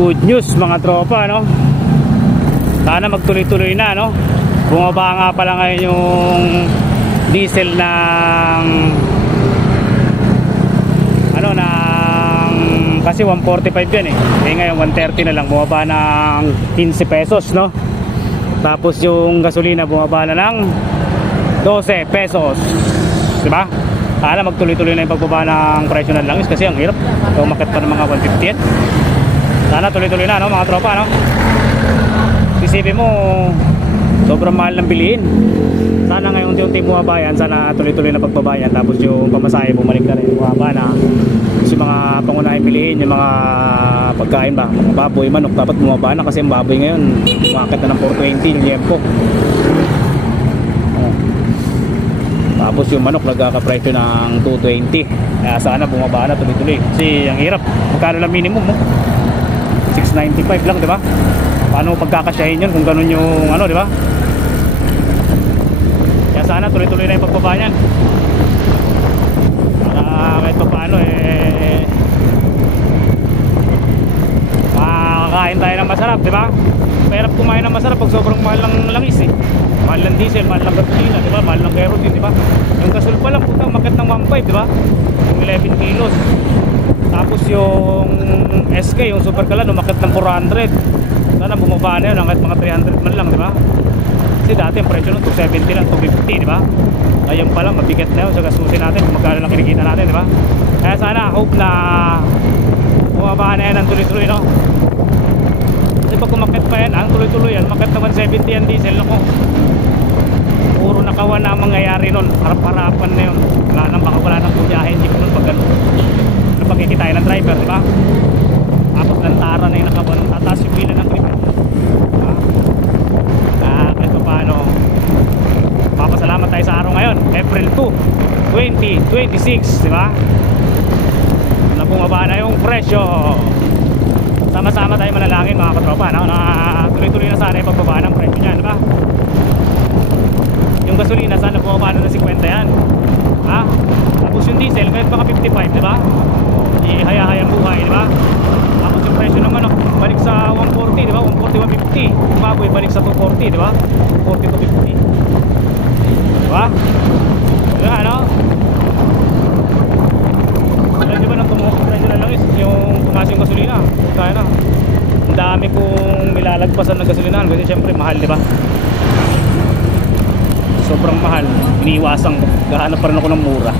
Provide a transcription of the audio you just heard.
Good news mga tropa, no? Sana magtuloy-tuloy na, no? Bumaba nga pala ngayon yung diesel ng kasi 145 yan eh. Eh ngayon 130 na lang, bumaba ng 15 pesos, no? Tapos yung gasolina bumaba na ng 12 pesos. Diba? Sana magtuloy-tuloy na yung pagbaba ng presyo ng langis kasi ang hirap. Umakit pa ng mga 150 yan. Sana tuloy-tuloy na, no, mga tropa, no? Isipin mo, sobrang mahal ng bilihin. Sana ngayon unti-unti bumaba yan. Sana tuloy-tuloy na pagbaba yan. Tapos yung pamasahe bumalik na rin, bumaba na. Kasi yung mga pangunahing bilihin, yung mga pagkain ba, mga baboy, manok, dapat bumaba na kasi yung baboy ngayon umakit na ng 420 yung liempo. Tapos yung manok nagkakapresyo ng 220. Kaya sana bumaba na tuloy-tuloy kasi ang hirap. Magkano lang minimum, no? 695 lang, di ba? Paano pagkakasyahin yun kung ganun yung ano, di ba? Kaya sana tuloy-tuloy na yung pagbaba niyan. Para kahit pa paano makakain tayo ng masarap, di ba? Mahirap kumain ng masarap pag sobrang mahal ng langis eh. Mahal ng diesel, mahal ng gasolina, di ba? Mahal ng kerosene, di ba? Yung gasol pa lang, puta, umakit ng 1.5, di ba? Yung 11 kilos. Tapos yung SK, yung super kalan, umakit ng 400. Sana bumaba na yun, hanggat mga 300 man lang, di ba? Kasi dati ang presyo nun 270 lang, 250, di ba? Ngayon pa lang, mabigat na yun sa gasusin natin, kung magkano lang kinikita natin, di ba? Kaya sana, hope na bumaba na yan ang tuloy-tuloy, no? Kasi pag umakit pa yan, ang tuloy-tuloy yan, umakit naman 70 yan diesel, no? Puro nakawan na ang mangyayari nun, harap-harapan na yun. Wala nang bumiyahe, hindi ko nun pag gano'n. Pagkikitain ng driver, di ba? Tapos lantara na yung nakawan, tataas yung bilan ng krimen, diba? Kahit pa paano, papasalamat tayo sa araw ngayon, April 2, 2026, di ba? Na bumaba na yung presyo. Sama-sama tayo manalangin, mga katropa, no? Na tuloy-tuloy na sana yung pagbaba ng presyo niya, di ba? Yung gasolina sana bumaba na ng 50 yan, ha? Tapos yung diesel kahit baka 55, di ba? Ihaya-haya buhay, di ba? Tapos yung presyo naman balik sa 140, di ba? 140, 150. Yung baboy balik sa 240, di ba? 240 to 50. Di ba? Diba, ano? Kaya di ba nang tumuhok yung presyo na lang is yung tumas yung gasolina. Kaya na. Ang dami kong nilalagpasan ng gasolinahan kasi syempre mahal, di ba? Sobrang mahal. Iniiwasang gahanap pa rin ako ng mura.